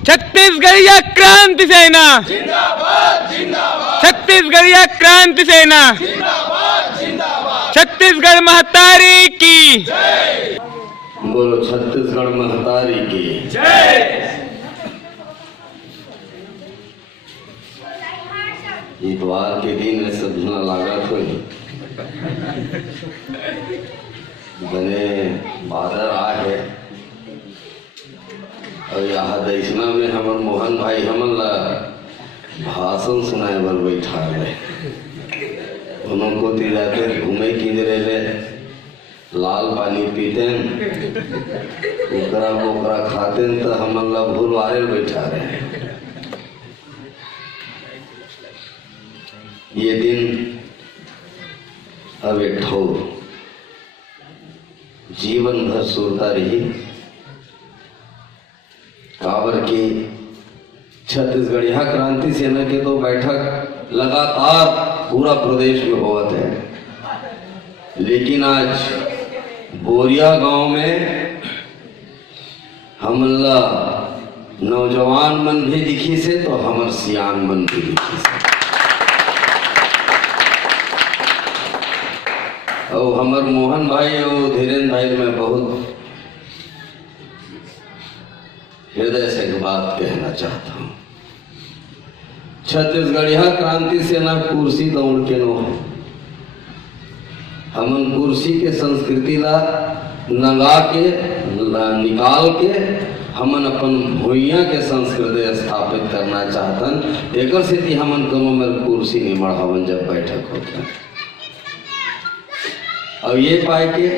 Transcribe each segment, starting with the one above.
छत्तीसगढ़िया क्रांति सेना जिंदाबाद जिंदाबाद, छत्तीसगढ़िया क्रांति सेना जिंदाबाद जिंदाबाद, छत्तीसगढ़ महतारी की जय बोलो छत्तीसगढ़ महतारी की। जय। इतवार के दिन में सब जना लागत हुई बने बादल आ है और यहाँ दक्षिणा में हमर मोहन भाई हमन ला भाषण सुनाए बर बैठा रहे। उनको जाते घूमे किंजरे ले लाल पानी पीते उकरा बोकरा खाते तो हमन ला भूल वारे बैठा रहे। ये दिन अब एक ठोर जीवन भर सुरता रही काबर की छत्तीसगढ़िया क्रांति सेना के तो बैठक लगातार पूरा प्रदेश में होवत है, लेकिन आज बोरिया गांव में हमला नौजवान मन भी दिखी से तो हमर सियान मन भी दिखी से और हमर मोहन भाई और धीरेन्द्र भाई में बहुत हृदय से एक बात कहना चाहता हूँ। छत्तीसगढ़िया क्रांति सेना कुर्सी दौड़ के नो हमन कुर्सी के संस्कृति ला नंगा के निकाल के हमन अपन भूइया के संस्कृति स्थापित करना चाहतन। एकर से हमन कमो में कुर्सी नहीं बढ़ावन जब बैठक होता और ये पाए के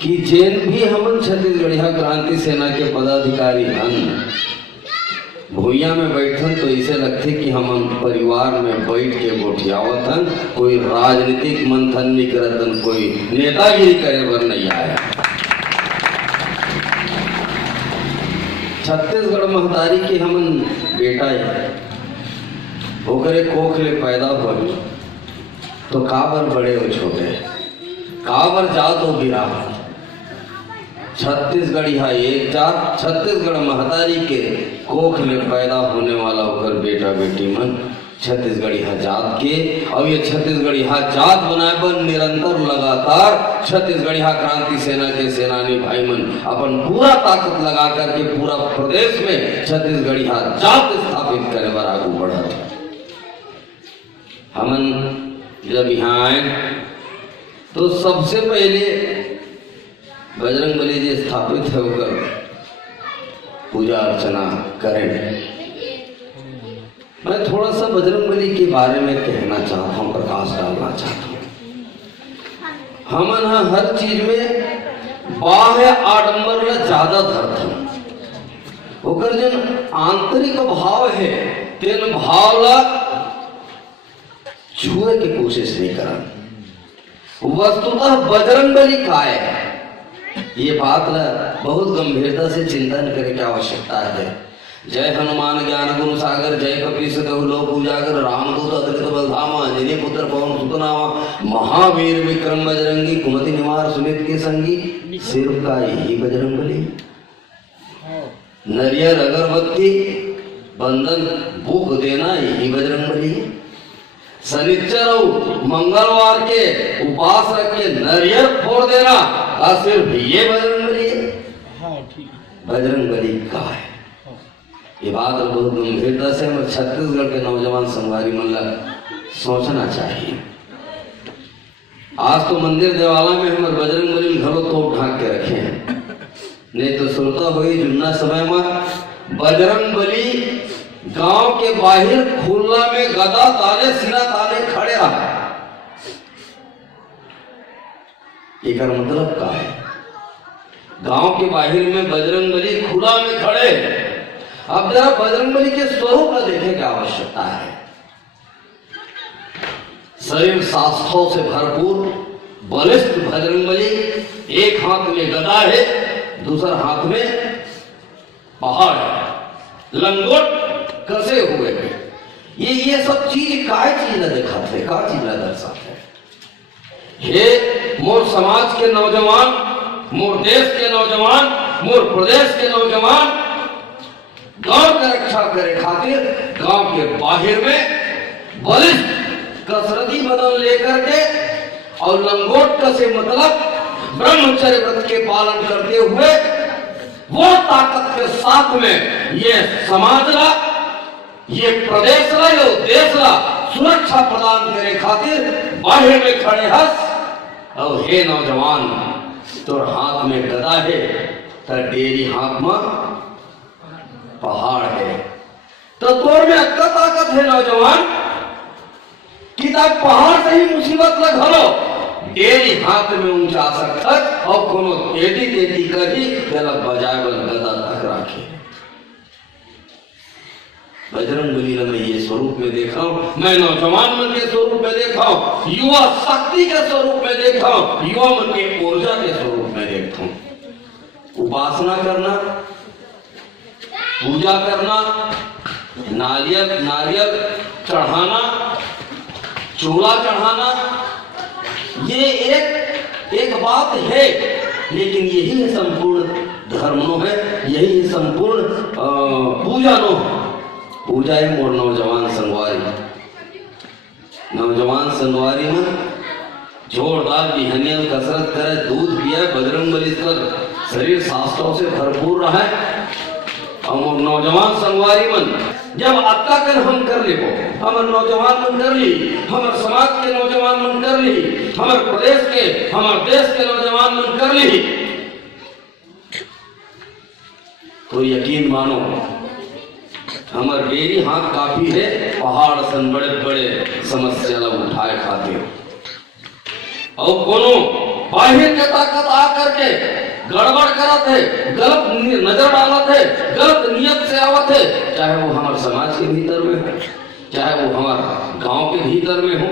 कि जेन भी हमन छत्तीसगढ़िया क्रांति सेना के पदाधिकारी हन भूइया में बैठन तो इसे लगते कि हमन परिवार में बैठ के गोठियावत हन, कोई राजनीतिक मंथन नहीं करतन, कोई नेतागिरी करे बर नहीं आया। छत्तीसगढ़ महतारी के हमन बेटा है ओकरे कोख ले पैदा भइल तो काबर बड़े हो छोटे काबर जात हो गिरा छत्तीसगढ़िया एक जात छत्तीसगढ़ महतारी के कोख में पैदा होने वाला होकर बेटा बेटी मन छत्तीसगढ़िया जात के और ये छत्तीसगढ़िया जात बनाए पर निरंतर लगातार छत्तीसगढ़िया क्रांति सेना के सेनानी भाई मन अपन पूरा ताकत लगा करके पूरा प्रदेश में छत्तीसगढ़िया जात स्थापित करे बर आगू बढ़त। हमन जब यहाँ आए तो सबसे पहले बजरंगबली जी स्थापित है होकर पूजा अर्चना करें। मैं थोड़ा सा बजरंगबली के बारे में कहना चाहता हूँ, प्रकाश डालना चाहता हूँ। हमन हर चीज में बाह्य आडंबर ला ज्यादा धरत ओकर जन आंतरिक भाव है तेन भाव ला छुए की कोशिश नहीं करा। वस्तुतः बजरंगबली काय है ये बात ला बहुत गंभीरता से चिंतन करने की आवश्यकता है। जय हनुमान ज्ञान गुरु सागर, जय कपीस कहु लोक उजागर, रामदूत अतुलित बलधामा, अंजनी पुत्र पवन सुत नामा, महावीर विक्रम बजरंगी, कुमति निवार सुमित के संगी। सिर्फ का यही बजरंगबली, नरियर अगरबत्ती बंधन भूख देना यही बजरंगबली। शनिचर और मंगलवार के उपवास रख के नरियर फोड़ देना का सिर्फ ये बजरंगबली है। बजरंगबली का है ये बात बहुत गंभीरता से हमारे छत्तीसगढ़ के नौजवान संगवारी मन ला सोचना चाहिए। आज तो मंदिर देवाला में हमारे बजरंगबली घरों तोप ढाक के रखे हैं, नहीं तो सुरता हुई जुन्ना समय में बजरंगबली गांव के बाहर खुला में गदा ताले सिरा ताले खड़े रहा। एक मतलब का है गांव के बाहर में बजरंगबली खुला में खड़े। अब जरा बजरंगबली के स्वरूप में देखने की आवश्यकता है। शरीर शास्त्रों से भरपूर बलिष्ठ बजरंगबली, एक हाथ में गदा है दूसरा हाथ में पहाड़ है, लंगोट कसे हुए हैं। ये सब चीज काय चीज न दिखाते का चीज न दर्शाते। हे मोर समाज के नौजवान, मोर देश के नौजवान, मोर प्रदेश के नौजवान गांव की रक्षा करे खातिर गांव के बाहर में बलिष्ठ कसरती बदन लेकर के और लंगोट कसे मतलब ब्रह्मचर्य व्रत के पालन करते हुए वो ताकत के साथ में ये समाज ला, ये प्रदेश ला, ये देश ला सुरक्षा प्रदान करे खातिर बाहर में खड़े हस। और हे नौजवान, तोर हाथ में गदा है तो डेरी हाथ में पहाड़ है, तो तोर में अक्का ताकत है नौजवान कि तक पहाड़ से ही मुसीबत लग हलो डेरी हाथ में ऊंचा सकत और कोनो तेती तेती कर ही तेला बजाए बल गदा तक रखे। बजरंगबली ने मैं ये स्वरूप में देखा हूं, मैं नौजवान मन के स्वरूप में देखा हूं, युवा शक्ति के स्वरूप में देखा हूं, युवा मन के ऊर्जा के स्वरूप में देखता हूं। उपासना करना, पूजा करना, नारियल चढ़ाना, चूड़ा चढ़ाना, ये एक बात है, लेकिन यही है संपूर्ण धर्मों है, यही है संपूर्ण पूजा नो। पूजा है मोर नौजवान संगवारी में जोरदार बिहनियल कसरत करे, दूध पिए, बजरंगबली का शरीर शास्त्रों से भरपूर रहा है। और मोर नौजवान संगवारी मन जब अक्का कर हम कर ले, हमारे नौजवान मन कर ली, हमारे समाज के नौजवान मन कर ली, हमारे प्रदेश के, हमारे देश के नौजवान मन कर ली, तो यकीन मानो हमारे डेरी हाथ काफी है पहाड़ सन बड़े बड़े समस्या ला उठाए खातिर। और कोनो बाहर के ताकत आ करके गड़बड़ करत है, गलत नजर डालत है, गलत नियत से आवत है, चाहे वो हमारे समाज के भीतर में हो, चाहे वो हमारे गांव के भीतर में हो,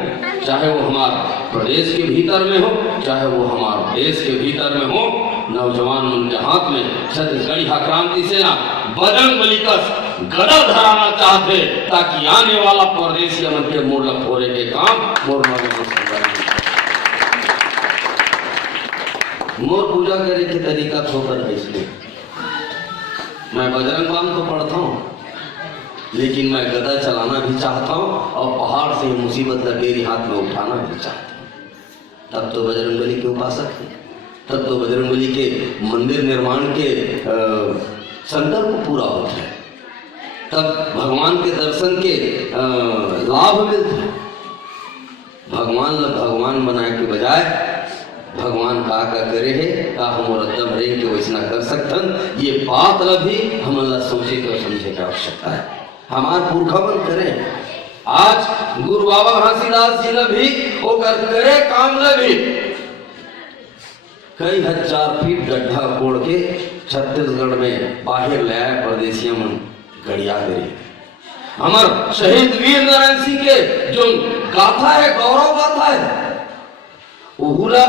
चाहे वो हमारे प्रदेश के भीतर में हो, चाहे वो हमारे देश के भीतर में हो, नौजवान मन के हाथ में छत्तीसगढ़ी क्रांति सेना बजरंगबली का गदा धराना चाहते ताकि आने वाला परदेशी मन के मोड़ फोड़े के काम मोर पूजा करे के तरीका ठोकर है। इसलिए मैं बजरंग बाण तो पढ़ता हूँ, लेकिन मैं गदा चलाना भी चाहता हूँ और पहाड़ से मुसीबत का डेरी हाथ में उठाना भी चाहता हूँ। तब तो बजरंगबली के उपासक है, तब तो बजरंगबली के मंदिर निर्माण के संकल्प पूरा होता है, तब भगवान के दर्शन के लाभ मिलते हैं। भगवान बनाए के बजाय भगवान का करे है का हम रद्दम रेंग के वैसना कर सकतन, ये बात भी हमला सोचे के समझे की आवश्यकता है। हमार पुरखा मन करे, आज गुरु बाबा घासीदास जी ने भी वो करे काम भी कई हजार फीट गड्ढा कोड़ के छत्तीसगढ़ में बाहर ले आए परदेशिया मन गड़िया करे। हमार शहीद वीर नारायण सिंह के जो गाथा है, गौरव गाथा है, उहुला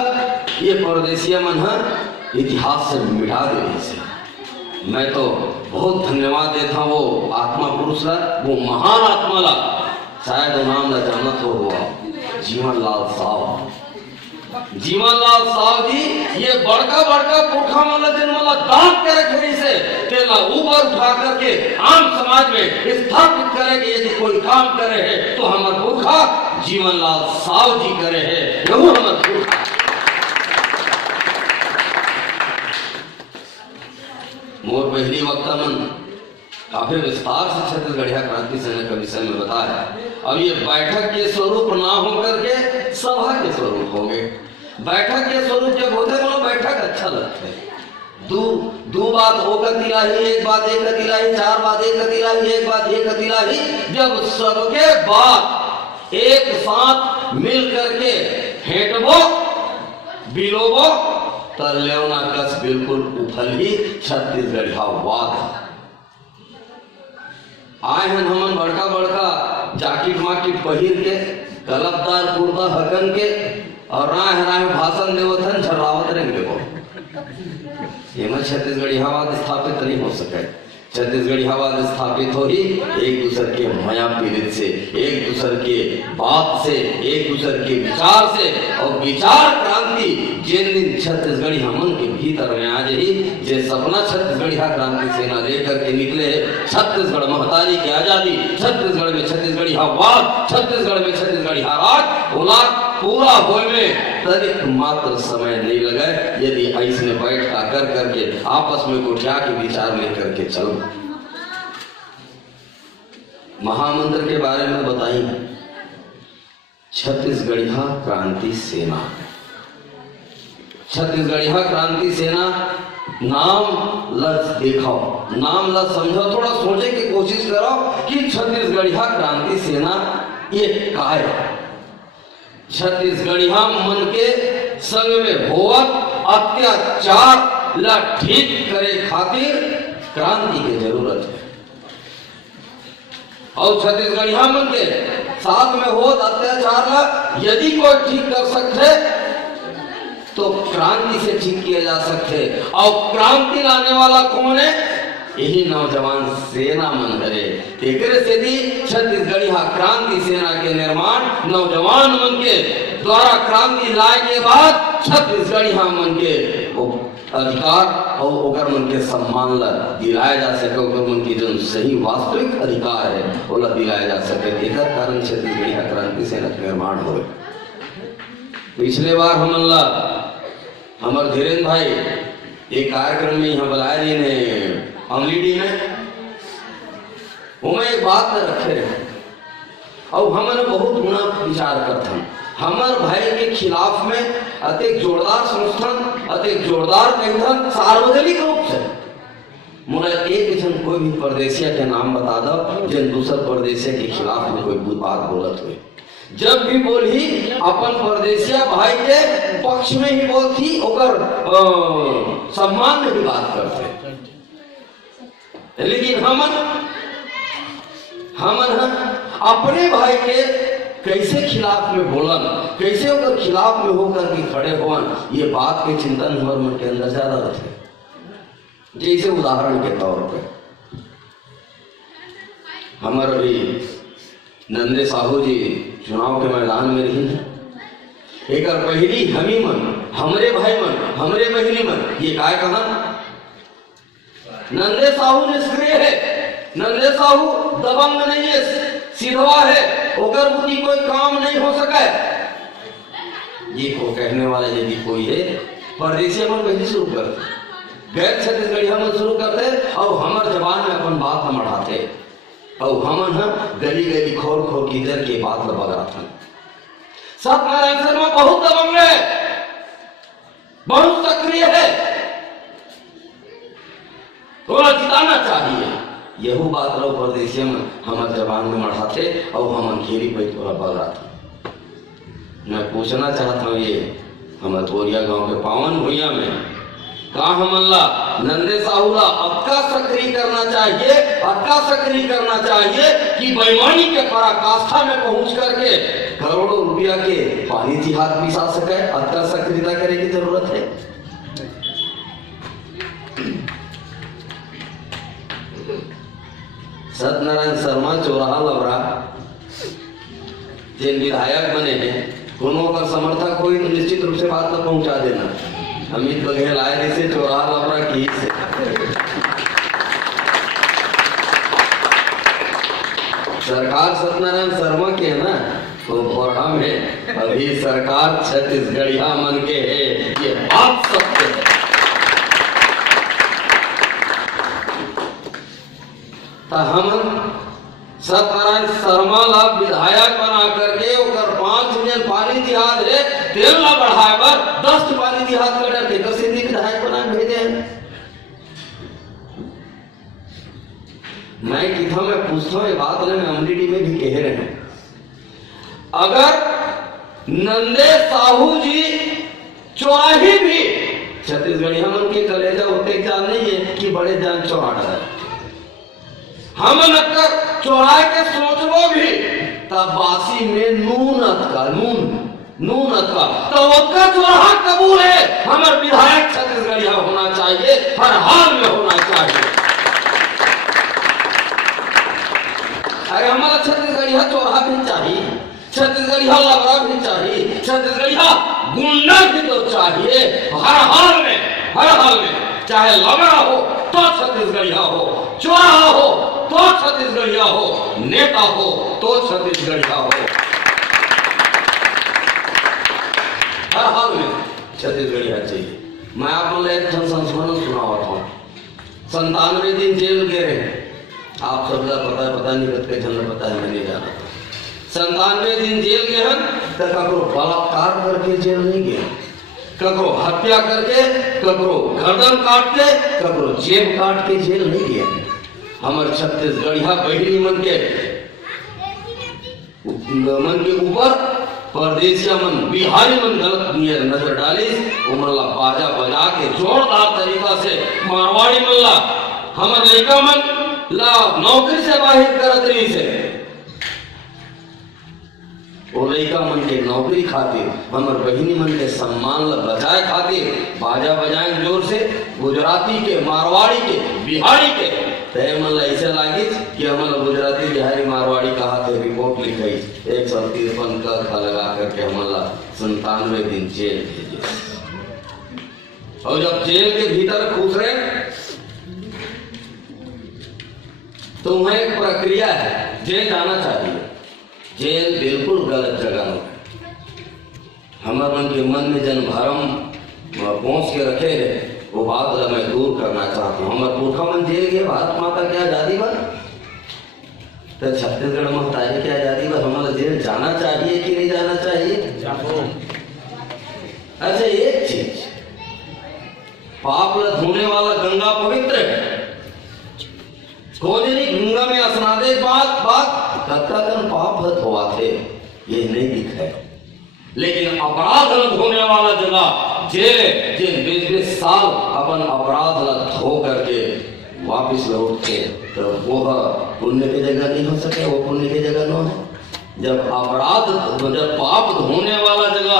ये परदेशिया मन है इतिहास से मिटा दे से। मैं तो बहुत धन्यवाद देता हूँ वो आत्मा पुरुष ला, वो महान आत्मा ला, शायद वो नाम ला जानत हो हुआ जीवनलाल साहब। जीवनलाल साहब जी ये बड़का पुरखा वाला दिन वाला दांत के रखे से तेला ऊपर उठा करके आम समाज में स्थापित करे कि यदि कोई काम करे है तो हमारे पुरखा जीवनलाल साहब जी करे है, यही हमारे पुरखा। मोर पहली वक्ता मन काफी विस्तार से छत्तीसगढ़िया क्रांति सेना के विषय में बताया। अब ये बैठक के स्वरूप ना हो करके सभा के स्वरूप हो गए। बैठक के स्वरूप जब होते तो बैठक अच्छा लगता है, दो बात होकर तिलाही, एक बात एक तिलाही, चार बात एक तिलाही, एक बात एक तिलाही, जब सबके बात एक साथ मिल करके हेटबो बिलोबो तलेवना कस बिल्कुल उथल ही छत्तीसगढ़ वाद आए हैं। हमन बड़का जाकिट माकिट पहिर के कलपदार कुर्ता हकन के और राह भाषण देवथन छर्रावत रहेंगे वो। ये छत्तीसगढ़ वाद स्थापित नहीं हो सके। छत्तीसगढ़ी हवाद स्थापित हो ही एक दूसरे के माया पीड़ित से, एक दूसरे के बात से, एक दूसरे के विचार से, और विचार क्रांति जिन दिन छत्तीसगढ़ी हमन के भीतर में आ जाही, जे सपना छत्तीसगढ़ी क्रांति सेना लेकर के निकले है, छत्तीसगढ़ महतारी की आजादी, छत्तीसगढ़ में छत्तीसगढ़ी वाद, छत्तीसगढ़ में छत्तीसगढ़ी राज, उला पूरा होए में तनिक मात्र समय नहीं लगे यदि ऐसने बैठ कर करके आपस में उठा के विचार लेकर के चलो। महामंत्र के बारे में बताइए, छत्तीसगढ़िया क्रांति सेना। छत्तीसगढ़िया क्रांति सेना नाम लफ्ज देखो, नाम लफ्ज समझो, थोड़ा सोचे की कोशिश करो कि छत्तीसगढ़िया क्रांति सेना ये काय है। छत्तीसगढ़िया मन के संग में होवत अत्याचार ला ठीक करे खातिर क्रांति की जरूरत है, और छत्तीसगढ़िया मन के साथ में होवत अत्याचार ला यदि कोई ठीक कर सकते तो क्रांति से ठीक किया जा सकते, और क्रांति लाने वाला कौन है? यही नौजवान सेना मन करे। से भी छत्तीसगढ़िया क्रांति सेना के निर्माण नौजवान मन के द्वारा क्रांति लाए के बाद छत्तीसगढ़िया मन के अधिकार और ओकर मन के सम्मान ला दिलाया जा सके, ओकर मन की जो सही वास्तविक अधिकार है वो ला दिलाया जा सके। एकर कारण छत्तीसगढ़िया क्रांति सेना के निर्माण हो। पिछले बार हमन ला हमार धीरेन्द्र भाई एक कार्यक्रम में यहाँ बुलाया जी ने अमलीडी में, वो में एक बात न रखे रहे, और हमने बहुत गुना विचार करथन हमार भाई के खिलाफ में अतिक जोरदार संस्थान, अतिक जोरदार कहथन सार्वजनिक रूप से। मुझे एक जन कोई भी परदेसिया के नाम बता दो जिन दूसर परदेसिया के खिलाफ में कोई बात बोलत हुए, जब भी बोली अपन परदेसिया भाई के पक्ष में ही बोलती, ओकर सम्मान में भी बात करते। लेकिन हमन अपने भाई के कैसे खिलाफ में बोलन, कैसे ओकर खिलाफ में होकर के खड़े होवन, ये बात के चिंतन हमारे मन के अंदर ज्यादा रहते। जैसे उदाहरण के तौर पे हमारे अभी नंदे साहू जी चुनाव के मैदान में रही है, एक पहली हमी मन, हमरे भाई मन, हमरे बहनी मन, ये काय कहा नंदे साहू निष्क्रिय है, नंदे साहू दबंग नहीं है, सीधवा है, ओकर बुद्धि कोई काम नहीं हो सका। ये को कहने वाला यदि कोई है परदेसी मन वही शुरू करते, गैर छत्तीसगढ़िया में शुरू करते, और हमार जबान में अपन बात न बढ़ाते, और हमन गली गली खोल खोल की इधर के बात ल बगराथन। सत्यनारायण शर्मा बहुत दबंग है, बहुत सक्रिय है, थोड़ा जिताना चाहिए। यही बात लो परदेसी में हमारे जबान में बढ़ाते, और हमन घेरी पे थोड़ा बगराते। मैं पूछना चाहता हूँ, ये हमारे तोरिया गांव के पावन भुइया में कहा हमला नंदे साहूला अक्का सक्रिय करना चाहिए, अक्का सक्रिय करना चाहिए कि बेईमानी के पराकाष्ठा में पहुंच करके करोड़ों रुपया के पानी जिहाद पिसा सके। अक्का सक्रियता करने की जरूरत है। सत्यनारायण शर्मा चौराहा लवरा जिन विधायक बने हैं, दोनों का समर्थक कोई तो निश्चित रूप से बात तक पहुंचा देना। अमित बघेल आए से चौराहा लवरा की से सरकार सत्यनारायण शर्मा के है ना, तो बोरा में अभी सरकार छत्तीसगढ़िया मन के है, ये बात सत्य है। हम सत्यनारायण शर्मा ला विधायक बना करके ओकर 5 मिलियन पानी जिहाद है, तेल ला बढ़ाए बर 10 पानी जिहाद कर के कैसे विधायक बना भेजे हैं। मैं किथा में पूछता हूँ, ये बात मैं अमरीडी में भी कह रहे हैं, अगर नंदे साहू जी चौराही भी छत्तीसगढ़िया मन के कलेजा होते जान नहीं है कि बड़े जान चौराहा है, हम नक्कर चौराहे के सोचबो भी तब बासी में नून का तो उसका चौराहा कबूल है। हमारे विधायक छत्तीसगढ़िया होना चाहिए, हर हाल में होना चाहिए। अरे हमारा छत्तीसगढ़िया चोरा भी चाहिए, छत्तीसगढ़िया लबड़ा भी चाहिए, छत्तीसगढ़िया गुंडा भी तो चाहिए। हर हाल में चाहे लबड़ा हो तो छत्तीसगढ़िया हो, चोरा हो तो छत्तीसगढ़िया हो, नेता हो तो छत्तीसगढ़िया हो। हर हाल में छत्तीसगढ़िया चाहिए। मैं आप लोग एक संस्मरण सुनावत हूँ। 97 दिन जेल गए रहे। आप सबका पता नहीं कितने जन पता है, मैं नहीं जाना। 97 दिन जेल गए हैं तो ककरो बलात्कार करके जेल नहीं गए, ककरो हत्या करके, ककरो गर्दन काट के, ककरो जेब काट के जेल नहीं गए। हमारे छत्तीसगढ़िया बहिनी मन के ऊपर परदेसिया मन, बिहारी मन गलत नजर डाली, उमरला बाजा बजा के जोरदार तरीका से मारवाड़ी मन ला, हमर लड़का मन ला नौकरी से बाहर करत रही से। वो लड़का मन के नौकरी खातिर, हमर बहिनी मन के सम्मान ला बजाए खातिर बाजा बजाए जोर से। गुजराती के, मारवाड़ी के, बिहारी के तय मन ला ऐसे लागी कि हमला गुजराती, बिहारी, मारवाड़ी कहा थे रिपोर्ट लिखाई 153 का लगा करके हमला 97 दिन जेल भेजे। और जब जेल के भीतर घुस रहे तो वहां एक प्रक्रिया है, जेल जाना चाहिए। जेल बिल्कुल गलत जगह है। हमारे मन के मन में जन भरम पहुंच के रखे है, वो बात मैं दूर करना चाहता हूँ। हमारे पुरखा मन जेल गए, भारत माता की आजादी पर, तो छत्तीसगढ़ में होता है क्या आजादी पर हमारा जेल जाना चाहिए कि नहीं जाना चाहिए? अच्छा, एक चीज, पाप धोने वाला गंगा पवित्र है। खोजनी गंगा में स्नादे बात कत्ताकन पाप धोआ थे, ये नहीं दिखा है। लेकिन अपराध धोने वाला जगह जेल है, जिन 20 साल अपन अपराध धो करके वापिस लौटते, तो वो पुण्य की जगह नहीं हो सके, वो पुण्य की जगह न है। जब पाप धोने वाला जगह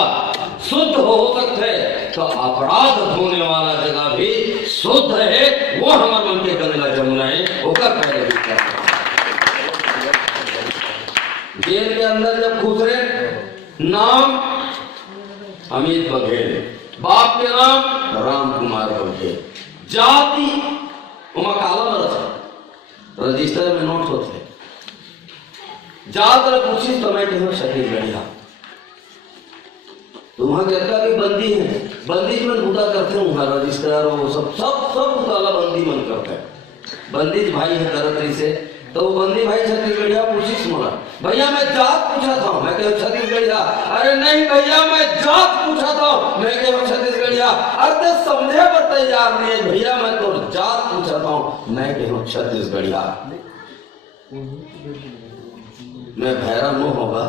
शुद्ध हो सकते तो अपराध धोने वाला जगह भी शुद्ध है। वो हमारे मन के गंगा जमुना है, वो कर पहले भी कर। जेल के अंदर जब घुस रहे, नाम अमित बघेल, बाप के नाम राम कुमार बघेल, जाति उमा काला रजिस्टर में नोट होते, जात पूछी तो मैं कहूँ छत्तीसगढ़िया। तो वहां कहता कि बंदी है, बंदी में बुदा करते हैं, वहां रजिस्टर वो सब ताला बंदी मन करता है। बंदी भाई है करत से, तो बंदी भाई छत्तीसगढ़िया पूछी मोला, भैया मैं जात पूछा था, मैं कहूँ छत्तीसगढ़िया। अरे नहीं भैया मैं जात पूछा था, मैं कहूँ छत्तीसगढ़िया। अरे समझे पर तैयार नहीं है भैया, मैं तो जात पूछा था, मैं कहूँ छत्तीसगढ़िया। मैं भैरा नो होगा,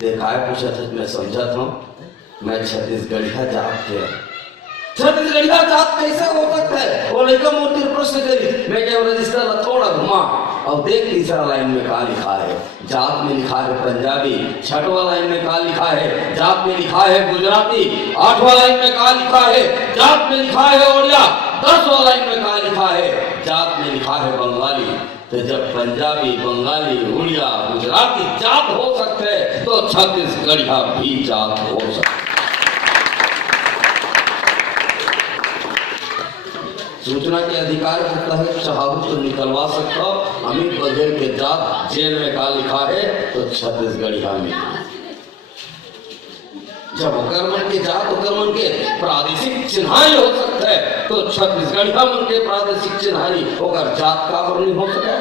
देखा पूछा था, मैं समझा था मैं छत्तीसगढ़िया जात के। छत्तीसगढ़िया जात कैसे हो सकता है? वो लड़का मूर्ति प्रश्न करी, मैं क्या रजिस्टर थोड़ा घुमा और देख तीसरा लाइन में कहा लिखा है, जात में लिखा है पंजाबी, 6वां लाइन में कहा लिखा है जात में लिखा है गुजराती, 8वां लाइन में कहा लिखा है जात में लिखा है ओडिया, 10वां लाइन में कहा लिखा है जात में लिखा है बंगाली। तो जब पंजाबी, बंगाली, उड़िया, गुजराती जात हो सकते हैं तो छत्तीसगढ़िया भी जात हो सकते। सूचना के अधिकार के तहत चाहूँ तो निकलवा सकता हूँ। अमित बघेल के जात जेल में कहा लिखा है तो छत्तीसगढ़िया में। जब मन के जात मन के प्रादेशिक चिन्हारी हो सकता है तो छत्तीसगढ़िया मन के प्रादेशिक चिन्हारी होकर जात का नहीं हो सका।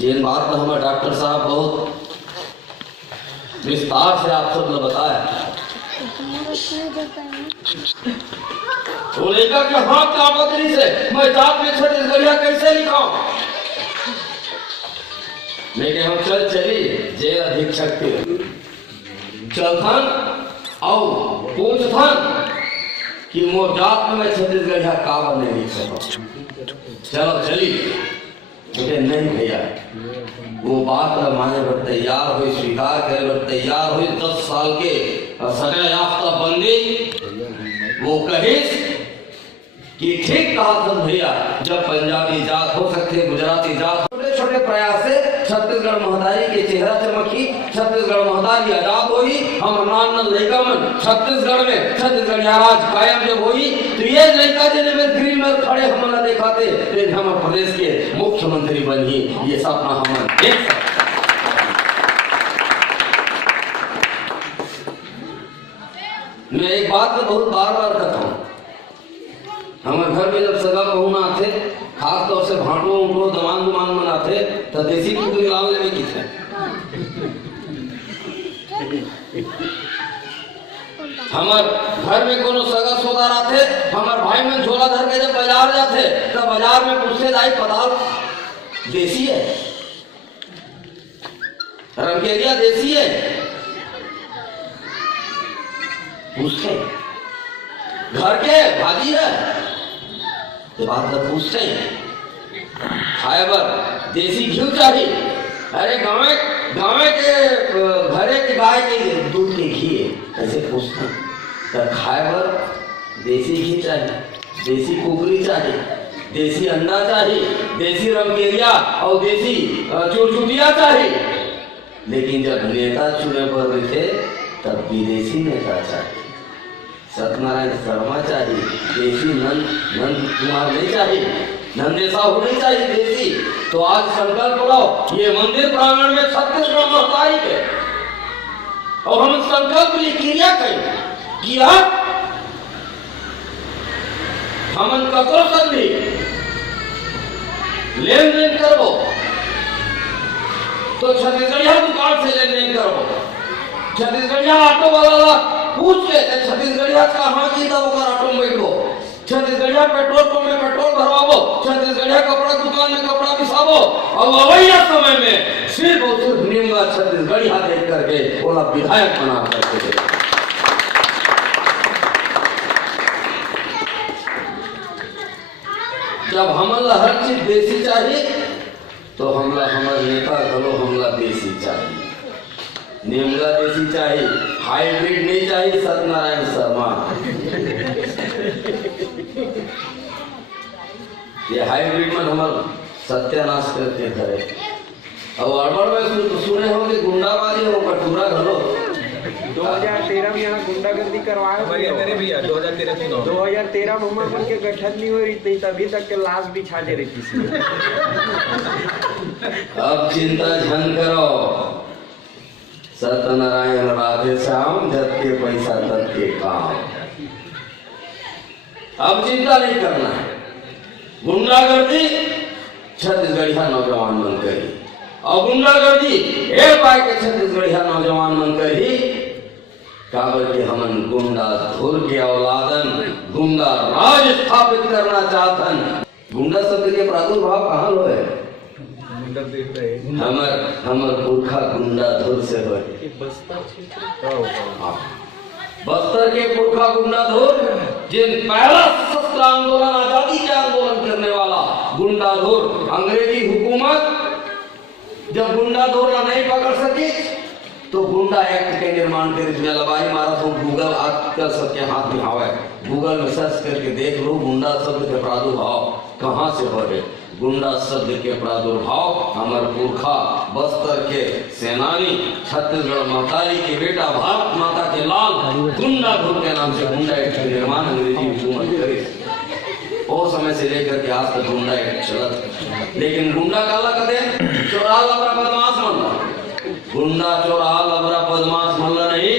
जिन बात तो हमारे डॉक्टर साहब बहुत विस्तार से आप सब बताया। वो लेकर के हाथ का बदली से मैं जात में छत्तीसगढ़िया कैसे लिखाऊं? मैं कहूं चल चली जेल अधीक्षक के चलथन और पूछथन कि वो जात में मैं छत्तीसगढ़िया का बने लिख सकता। चलो चली, मुझे नहीं भैया वो बात माने पर तैयार हुई, स्वीकार करे पर तैयार हुई। 10 साल के सजा याफ्ता बंदी वो कहिस कि ठीक कहा था भैया, जब पंजाबी जात हो सकते, गुजराती जात, छोटे छोटे प्रयास से छत्तीसगढ़ महतारी के चेहरा चमकी, छत्तीसगढ़ महतारी आजाद हुई। हम नान लड़का मन छत्तीसगढ़ में छत्तीसगढ़ राज कायम जब हुई, तो ये लड़का जिन्हें ग्रीन में खड़े हमारा दिखाते फिर हम प्रदेश के मुख्यमंत्री बनी, ये सपना हम देख सकते। मैं एक बात को बहुत बार बार कहता हूँ, हमारे घर में जब सगा बहू ना आते, खास तौर से भाटो उठो दमान दुमान मनाते, तो देसी कुकुर लाल लेवे की थे। हमार घर में कोनो सगा सोदार आते, हमार भाई में झोला धर के जब बाजार जाते, तो बाजार में पूछते दाई पताल देसी है, रंगेरिया देसी है, पूछते घर के भाजी है, ये बात तो पूछते फाइबर देसी घी चाहिए, अरे गाँव के घरे के गाय के दूध के घी ऐसे पूछते हैं, तो फाइबर देसी घी चाहिए, देसी कुकरी चाहिए, देसी अंडा चाहिए, देसी रमकेरिया और देसी चुरचुटिया चाहिए। लेकिन जब नेता चुने पर थे तब विदेशी नेता चाहिए, सत्यनारायण शर्मा चाहिए, देसी नंद कुमार नहीं चाहिए, नंदे साहू नहीं चाहिए देसी। तो आज संकल्प लो, ये मंदिर प्रांगण में छत्तीसगढ़ महतारी के, और हम संकल्प ये क्रिया करें किया, हम ककरो संधि लेन देन करो तो छत्तीसगढ़िया दुकान से लेन देन करो, छत्तीसगढ़िया ऑटो वाला पूछ के छत्तीसगढ़िया कहाँ की तब ऑटो में बैठो, छत्तीसगढ़िया पेट्रोल पंप में पेट्रोल भरवाओ, छत्तीसगढ़िया कपड़ा दुकान में कपड़ा बिसावो, और अवैया समय में सिर्फ और सिर्फ निम्बा छत्तीसगढ़िया देख करके बोला विधायक बना करके। जब हमला हर चीज देसी चाहिए तो हमला हमारे नेता घलो हमला देसी चाहिए, निमला देसी चाहिए, हाइब्रिड नहीं चाहिए। सत्यनारायण शर्मा ये हाइब्रिड में हमारा सत्यानाश करके करे, और अड़बड़ में सुने हो कि गुंडाबाजी हो कटूरा घलो 2013 में यहाँ गुंडागर्दी करवाए मेरे भैया 2013 में उमर बन के गठन नहीं हो रही थी, तभी तक के लाश बिछा दे रही थी। अब चिंता झन करो, सत्यनारायण राधे श्याम, जब के पैसा तब के काम, अब चिंता नहीं करना है। गुंडागर्दी छत्तीसगढ़िया नौजवान मन करी, और गुंडागर्दी एक पाए के छत्तीसगढ़िया नौजवान मन करी, काबर के हमन गुंडा धुर के औलादन गुंडा राज स्थापित करना चाहतन। गुंडा शब्द के प्रादुर्भाव कहाँ हो है? हमर पुरखा गुंडा धुर से हो, बस्तर के पुरखा गुंडा धुर, जिन पहला सशस्त्र आंदोलन आजादी के आंदोलन करने वाला गुंडा धुर, अंग्रेजी हुकूमत जब गुंडा धुर नहीं पकड़ सकी तो गुंडा एक्ट के निर्माण कर दिया। लबाई मारा तो गूगल आजकल सबके हाथ में हवा है, गूगल में सर्च करके देख लो गुंडा शब्द के प्रादुर्भाव कहाँ से हो रहे। गुंडा शब्द के प्रादुर्भाव हमारे पुरखा बस्तर के सेनानी छत्तीसगढ़ महतारी के बेटा भारत माता के लाल गुंडा धुर के नाम से गुंडा एक्ट का निर्माण अंग्रेजी हुकूमत करे। वो समय से लेकर के आज तक गुंडा एक्ट चलत, लेकिन गुंडा काला करे चोरा लबरा बदमाश मल्ला, गुंडा चोरा लबरा बदमाश मल्ला नहीं,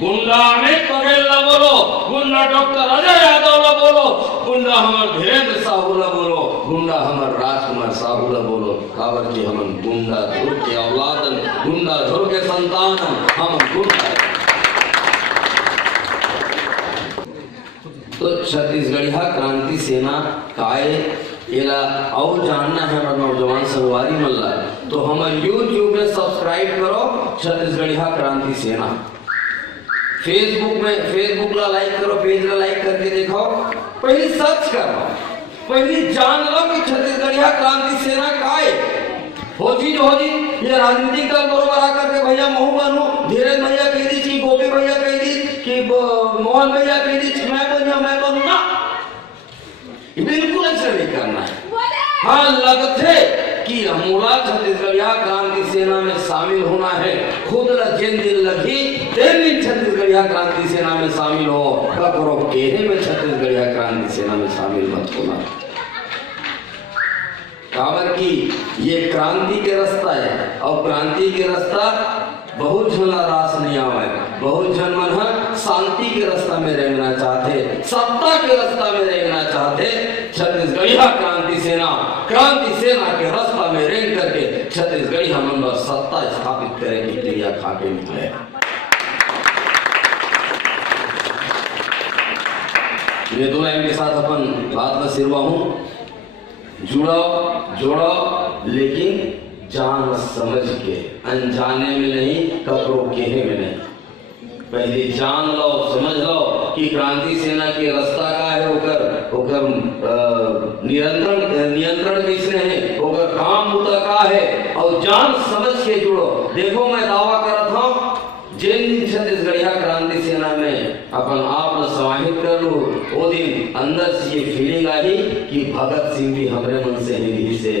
गुंडा अमित पटेल ला बोलो, गुंडा डॉक्टर अजय यादव ला बोलो, गुंडा हमार धीरेन्द्र साहू ला बोलो, गुंडा हमार राजकुमार साहू ला बोलो, काबर की हम गुंडा धुर के औलादन, गुंडा धुर के संतान, हम गुंडा। तो छत्तीसगढ़िया क्रांति सेना काय एला और जानना है हमारे नौजवान संगवारी मल्ला, तो हमारे YouTube में सब्सक्राइब करो छत्तीसगढ़िया क्रांति सेना, फेसबुक ला लाइक करो, पेज ला लाइक करके देखो, पहले सर्च करो, पहले जान लो कि छत्तीसगढ़िया क्रांति सेना काय होती जो होती। ये राजनीतिक दल बरोबर आकर के भैया महू बनू, धीरेन्द्र भैया कह दी कि गोपी भैया कह दी कि मोहन भैया कह दी मैं बनू ना, बिल्कुल ऐसा नहीं करना है। हाँ लगते कि हमूला छत्तीसगढ़िया क्रांति सेना में शामिल होना है, खुद जिन दिन लगी तीन दिन छत्तीसगढ़िया क्रांति सेना में शामिल हो, करो केहे में छत्तीसगढ़िया क्रांति सेना में शामिल मत होना। काबर की ये क्रांति के रास्ता है, और क्रांति के रास्ता बहुत जन रास नहीं आवे, बहुत जन मन शांति के रास्ता में रहना चाहते, सत्ता के रास्ता में रहना चाहते। छत्तीसगढ़िया क्रांति सेना के रास्ता में रेंग करके छत्तीसगढ़िया मन पर सत्ता स्थापित करे की क्रिया खाके निकले। ये दो लाइन के साथ अपन बात का सिरवा हूं, जुड़ो जोड़ो लेकिन जान समझ के, अनजाने में नहीं, कपड़ों केहे में नहीं। पहले जान लो समझ लो कि क्रांति सेना के रास्ता का है, ओकर नियंत्रण किसने है, ओकर काम मुद्दा का है, और जान समझ के जुड़ो। देखो मैं दावा करता हूँ जिन दिन छत्तीसगढ़िया क्रांति सेना में अपन आप समाहित कर लो, वो दिन अंदर से ये फीलिंग आई कि भगत सिंह भी हमारे मन से ही से,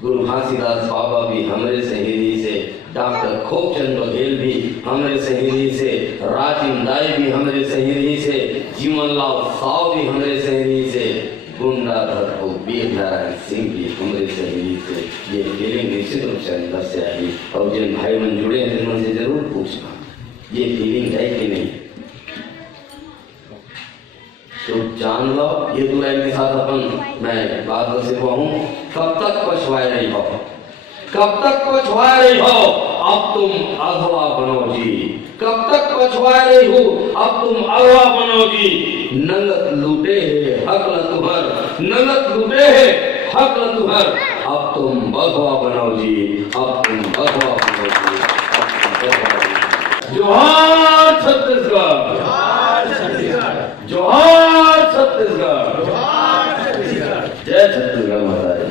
गुरु घासीदास बाबा भी हमरे शहीदी से, डॉक्टर खोपचंद बघेल भी हमरे शहीदी से, राजीव दाई भी हमरे शहीदी से, जीवनलाल साव भी हमरे शहीदी से, गुंडाधर को वीर नारायण सिंह भी हमरे शहीदी से। ये फीलिंग निश्चित रूप से अंदर से आई, और जिन भाई मन जुड़े हैं जिन से जरूर पूछना ये फीलिंग है कि नहीं। तो जान लो, ये दो लाइन के साथ अपन मैं बात कर सकता हूँ। कब तक पछवाए रही हो, कब तक पछवाए रही हो, अब तुम अगवा बनोगी। कब तक पछवाए रही हो, अब तुम अगवा बनोगी। नंगत लूटे है हक ल तुहर, नंगत लूटे है हक ल तुहर, अब तुम बगवा बनोगी, अब तुम बगवा बनोगी, अब तुम बगवा बनोगी। जोहार छत्तीसगढ़, जोहार छत्तीसगढ़, जय छत्तीसगढ़ महाराज।